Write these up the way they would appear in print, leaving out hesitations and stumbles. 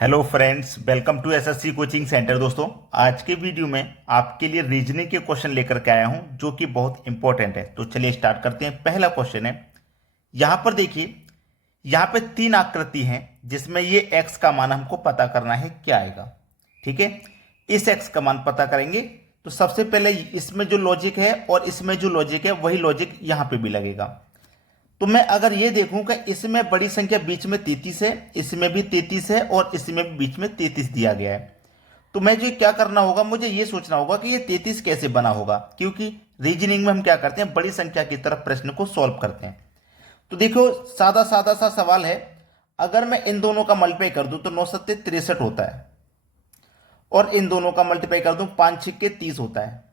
Hello friends, welcome to SSC coaching centre. दोस्तों, आज के वीडियो में आपके लिए रीजनिंग के क्वेश्चन लेकर के आया हूं जो कि बहुत इंपॉर्टेंट है। तो चलिए स्टार्ट करते हैं। पहला क्वेश्चन है, यहां पर देखिए, यहां पे तीन आकृति हैं जिसमें ये एक्स का मान हमको पता करना है, क्या आएगा। ठीक है, इस एक्स का मान पता करेंगे तो सबसे पहले इसमें जो लॉजिक है और इसमें जो लॉजिक है वही लॉजिक यहां पे भी लगेगा। तो मैं अगर ये देखूं कि इसमें बड़ी संख्या बीच में 33 है, इसमें भी 33 है और इसमें भी बीच में 33 दिया गया है, तो मैं जो क्या करना होगा, मुझे ये सोचना होगा कि ये 33 कैसे बना होगा, क्योंकि रीजनिंग में हम क्या करते हैं, बड़ी संख्या की तरफ प्रश्न को सॉल्व करते हैं। तो देखो, सादा सादा सा सवाल है। अगर मैं इन दोनों का मल्टीप्लाई कर दूं तो 9 सत्ते 63 होता है, और इन दोनों का मल्टीप्लाई कर दूं 5 छिक्के 30 होता है।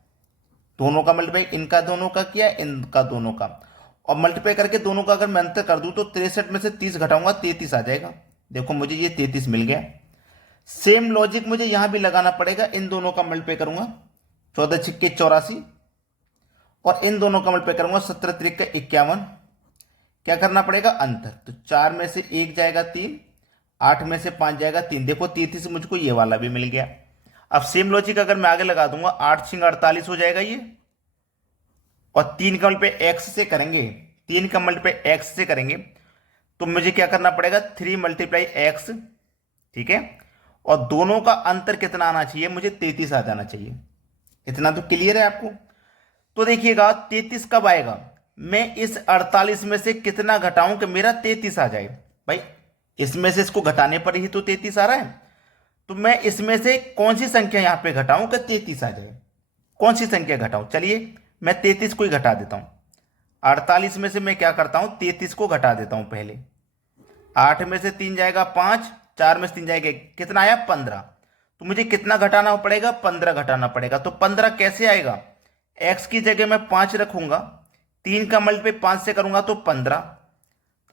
दोनों का मल्टीप्लाई इनका दोनों का किया, इनका दोनों का, और मल्टीप्लाई करके दोनों का अगर मैं अंतर कर दूं तो 63 में से 30 घटाऊंगा 33 आ जाएगा। देखो, मुझे ये 33 मिल गया। सेम लॉजिक मुझे यहां भी लगाना पड़ेगा। इन दोनों का मल्टीप्लाई करूंगा 14 छिक्के 84, और इन दोनों का मल्टीप्लाई करूंगा 17 त्रिक 51। क्या करना पड़ेगा, अंतर। तो 4 में से 1 जाएगा 3, 8 में से 5 जाएगा 3। देखो, 33 मुझको ये वाला भी मिल गया। अब सेम लॉजिक अगर मैं आगे लगा दूंगा, 8 छिंग 48 हो जाएगा ये, और 3 का मल्टीप्लाई एक्स से करेंगे, 3 का मल्टीप्लाई एक्स से करेंगे तो मुझे क्या करना पड़ेगा, 3 मल्टीप्लाई एक्स। ठीक है, और दोनों का अंतर कितना आना चाहिए, मुझे 33 आ जाना चाहिए। इतना तो क्लियर है आपको। तो देखिएगा, 33 कब आएगा, मैं इस 48 में से कितना घटाऊं कि मेरा 33 आ जाए। भाई, इसमें से इसको घटाने पर ही तो 33 आ रहा है। तो मैं इसमें से कौन सी संख्या यहां पे घटाऊं कि 33 आ जाए, कौन सी संख्या घटाऊं। चलिए, मैं 33 को ही घटा देता हूं। 48 में से मैं क्या करता हूं, 33 को घटा देता हूं पहले। 8 में से 3 जाएगा 5, 4 में से 3 जाएगा, कितना आया 15। तो मुझे कितना घटाना पड़ेगा, 15 घटाना पड़ेगा। तो 15 कैसे आएगा, एक्स की जगह मैं 5 रखूंगा, 3 का मल्टीप्लाई 5 से करूंगा तो 15।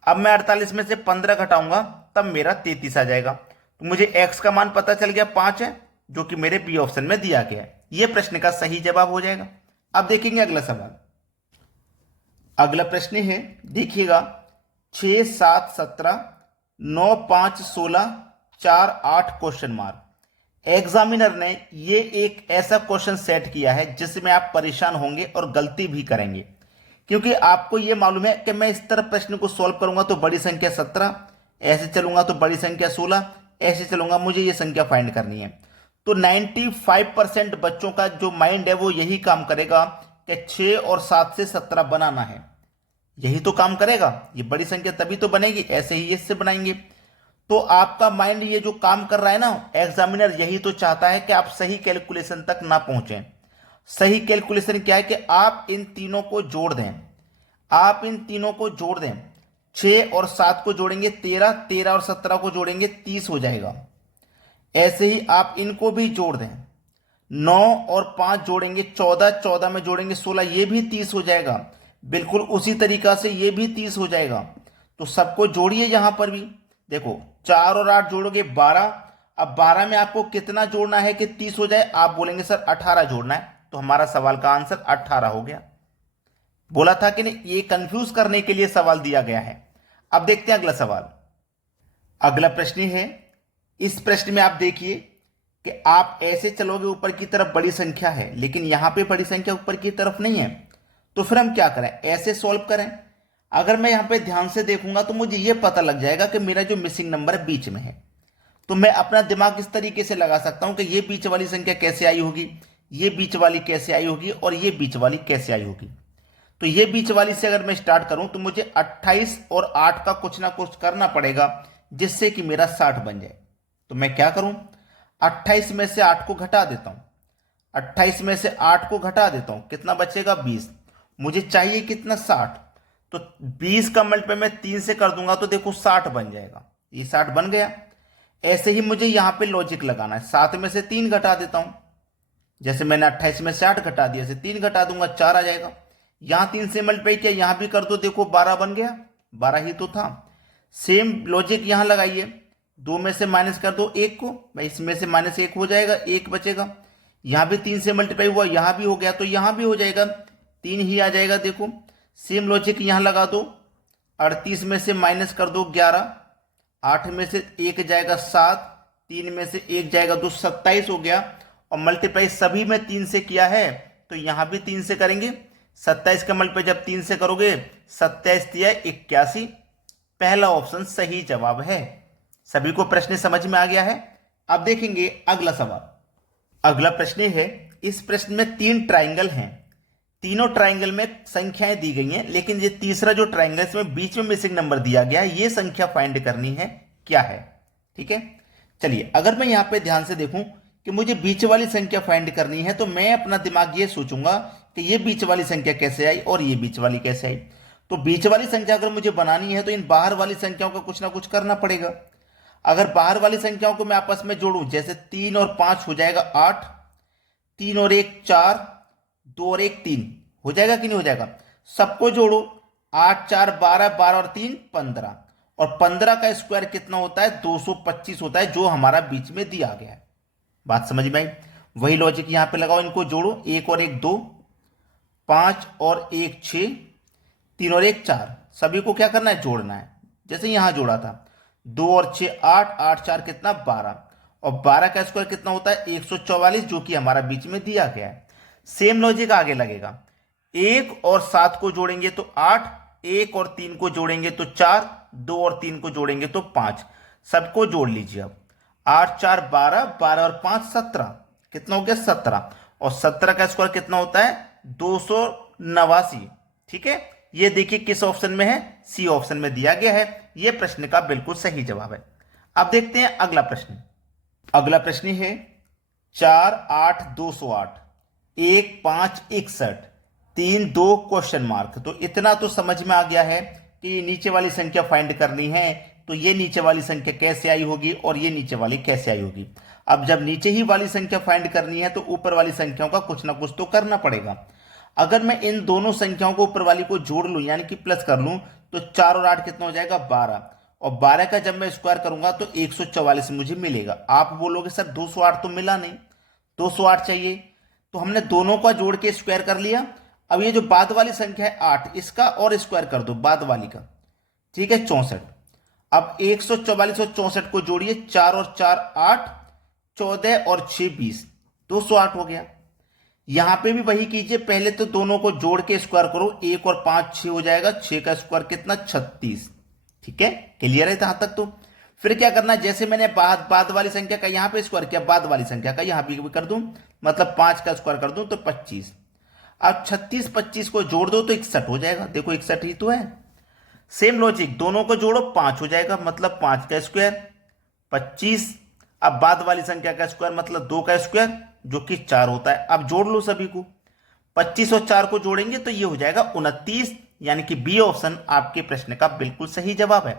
अब मैं 48 में से 15 घटाऊंगा तब मेरा 33 आ जाएगा। तो मुझे एक्स का मान पता चल गया, 5 है, जो कि मेरे बी ऑप्शन में दिया गया है। यह प्रश्न का सही जवाब हो जाएगा। अब देखेंगे अगला सवाल। अगला प्रश्न है, देखिएगा, 6 7 17 9 5 16 4 8 क्वेश्चन मार्क। एग्जामिनर ने ये एक ऐसा क्वेश्चन सेट किया है जिसमें आप परेशान होंगे और गलती भी करेंगे, क्योंकि आपको यह मालूम है कि मैं इस तरह प्रश्न को सॉल्व करूंगा तो बड़ी संख्या 17, ऐसे चलूंगा तो बड़ी संख्या 16, ऐसे चलूंगा, मुझे ये संख्या फाइंड करनी है। तो 95% बच्चों का जो माइंड है वो यही काम करेगा कि 6 और 7 से 17 बनाना है। यही तो काम करेगा, ये बड़ी संख्या तभी तो बनेगी, ऐसे ही इससे बनाएंगे। तो आपका माइंड ये जो काम कर रहा है ना, एग्जामिनर यही तो चाहता है कि आप सही कैलकुलेशन तक ना पहुंचे। सही कैलकुलेशन क्या है कि आप इन तीनों को जोड़ दें। आप इन तीनों को जोड़ दें, 6 और 7 को जोड़ेंगे 13, 13 और 17 को जोड़ेंगे 30 हो जाएगा। ऐसे ही आप इनको भी जोड़ दें, 9 और 5 जोड़ेंगे 14, 14 में जोड़ेंगे 16, ये भी 30 हो जाएगा। बिल्कुल उसी तरीका से ये भी 30 हो जाएगा। तो सबको जोड़िए यहां पर भी। देखो, 4 और 8 जोड़ोगे 12। अब 12 में आपको कितना जोड़ना है कि 30 हो जाए, आप बोलेंगे सर 18 जोड़ना है, तो हमारा सवाल का आंसर 18 हो गया। बोला था कि नहीं, ये कंफ्यूज करने के लिए सवाल दिया गया है। अब देखते हैं अगला सवाल। अगला प्रश्न है, इस प्रश्न में आप देखिए कि आप ऐसे चलोगे, ऊपर की तरफ बड़ी संख्या है लेकिन यहां पे बड़ी संख्या ऊपर की तरफ नहीं है, तो फिर हम क्या करें, ऐसे सॉल्व करें। अगर मैं यहां पे ध्यान से देखूंगा तो मुझे यह पता लग जाएगा कि मेरा जो मिसिंग नंबर है बीच में है। तो मैं अपना दिमाग इस तरीके से लगा सकता हूं कि ये बीच वाली संख्या कैसे आई होगी, ये बीच वाली कैसे आई होगी, और ये बीच वाली कैसे आई होगी। तो ये बीच वाली से अगर मैं स्टार्ट करूं तो मुझे 28 और 8 का कुछ ना कुछ करना पड़ेगा जिससे कि मेरा 60 बन जाए। तो मैं क्या करूं, 28 में से 8 को घटा देता हूं, 28 में से 8 को घटा देता हूं, कितना बचेगा 20। मुझे चाहिए कितना 60। तो 20 का मल्टीप्लाई मैं 3 से कर दूंगा तो देखो 60 बन जाएगा, ये 60 बन गया। ऐसे ही मुझे यहां पे लॉजिक लगाना है, 7 में से 3 घटा देता हूं, जैसे मैंने 28 में से 8 घटा दिया, से 3 घटा दूंगा 4 आ जाएगा। यहां 3 से मल्टीप्लाई किया, यहां भी कर दो, देखो 12 बन गया, 12 ही तो था। सेम लॉजिक यहां लगाइए, 2 में से माइनस कर दो 1 को, भाई इसमें से माइनस 1 हो जाएगा, 1 बचेगा। यहां भी 3 से मल्टीप्लाई हुआ, यहां भी हो गया, तो यहां भी हो जाएगा, 3 ही आ जाएगा। देखो, सेम लॉजिक यहां लगा दो, 38 में से माइनस कर दो 11, 8 में से 1 जाएगा 7, 3 में से 1 जाएगा तो 27 हो गया, और मल्टीप्लाई सभी में 3 से किया है तो यहां भी 3 से करेंगे। 27 का मल्टीप्लाई जब 3 से करोगे 27 दिया 81। पहला ऑप्शन सही जवाब है। सभी को प्रश्न समझ में आ गया है। अब देखेंगे अगला सवाल। अगला प्रश्न है, इस प्रश्न में 3 ट्राइंगल हैं, तीनों ट्राइंगल में संख्याएं दी गई हैं, लेकिन ये तीसरा जो ट्राइंगल इसमें बीच में मिसिंग नंबर दिया गया है, ये संख्या फाइंड करनी है, क्या है? ठीक है, चलिए अगर मैं यहां पे ध्यान से देखूं कि मुझे बीच वाली संख्या फाइंड करनी है, तो मैं अपना दिमाग ये सोचूंगा कि ये बीच वाली संख्या कैसे आई और ये बीच वाली कैसे आई। तो बीच वाली संख्या अगर मुझे बनानी है तो इन बाहर वाली संख्याओं का कुछ ना कुछ करना पड़ेगा। अगर बाहर वाली संख्याओं को मैं आपस में जोड़ूं, जैसे 3 और 5 हो जाएगा 8, 3 और 1 4, 2 और 1 3, हो जाएगा कि नहीं हो जाएगा? सबको जोड़ो, 8 4 12, 12 और 3 15, और 15 का स्क्वायर कितना होता है? 225 होता है, जो हमारा बीच में दिया गया है। बात समझ में आई? वही लॉजिक यहां पे लगाओ, इनको जोड़ो, 1 और 1 2, 5 और 1 6, 3 और 1 4, सभी को क्या करना है? जोड़ना है। जैसे यहां जोड़ा था, 2 और 6 8, 8 4 कितना? 12, और 12 का स्क्वायर कितना होता है? 144, जो कि हमारा बीच में दिया गया है। सेम लॉजिक आगे लगेगा, 1 और 7 को जोड़ेंगे तो 8, 1 और 3 को जोड़ेंगे तो 4, 2 और 3 को जोड़ेंगे तो 5, सबको जोड़ लीजिए। अब 8 4 12, 12 और 5 17, कितना हो गया? 17, और 17 का स्क्वायर कितना होता है? 289। ठीक है, ये देखिए किस ऑप्शन में है? सी ऑप्शन में दिया गया है। ये प्रश्न का बिल्कुल सही जवाब है। अब देखते हैं अगला प्रश्न। अगला प्रश्न है 4 8 208, 1 5 61, 3 2 क्वेश्चन मार्क। तो इतना तो समझ में आ गया है कि नीचे वाली संख्या फाइंड करनी है, तो ये नीचे वाली संख्या कैसे आई होगी और ये नीचे वाली कैसे आई होगी। अब जब नीचे ही वाली संख्या फाइंड करनी है तो ऊपर वाली संख्याओं का कुछ ना कुछ तो करना पड़ेगा। अगर मैं इन दोनों संख्याओं को ऊपर वाली को जोड़ लूं, यानी कि प्लस कर लूं, तो 4 और 8 कितना हो जाएगा? 12, और 12 का जब मैं स्क्वायर करूंगा तो 144 मुझे मिलेगा। आप बोलोगे सर 208 तो मिला नहीं, 208 चाहिए, तो हमने दोनों का जोड़ के स्क्वायर कर लिया। अब ये जो बाद वाली संख्या है 8, इसका और स्क्वायर कर दो बाद वाली का, ठीक है, 64। अब 144 और 64 को जोड़िए, 4 और 4 8, 14 और 6 20, 208 हो गया। यहां पे भी वही कीजिए, पहले तो दोनों को जोड़ के स्क्वायर करो, 1 और 5 6 हो जाएगा, 6 का स्क्वायर कितना? 36। ठीक है, क्लियर है यहां तक? तो फिर क्या करना है, जैसे मैंने बाद वाली संख्या का यहां पे स्क्वायर किया, बाद वाली संख्या का यहां भी कर दूं, मतलब 5 का स्क्वायर कर दूं तो 25। अब 36 25 को जोड़ दो तो 61 हो जाएगा। देखो 61 ही तो है। सेम लॉजिक, दोनों को जोड़ो 5 हो जाएगा, मतलब 5 का स्क्वायर 25। अब बाद वाली संख्या का स्क्वायर मतलब 2 का स्क्वायर, जो कि 4 होता है। अब जोड़ लो सभी को, 25 और 4 को जोड़ेंगे तो ये हो जाएगा 29, यानी कि बी ऑप्शन आपके प्रश्न का बिल्कुल सही जवाब है।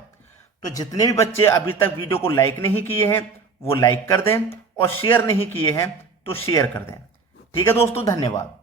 तो जितने भी बच्चे अभी तक वीडियो को लाइक नहीं किए हैं वो लाइक कर दें, और शेयर नहीं किए हैं तो शेयर कर दें। ठीक है दोस्तों, धन्यवाद।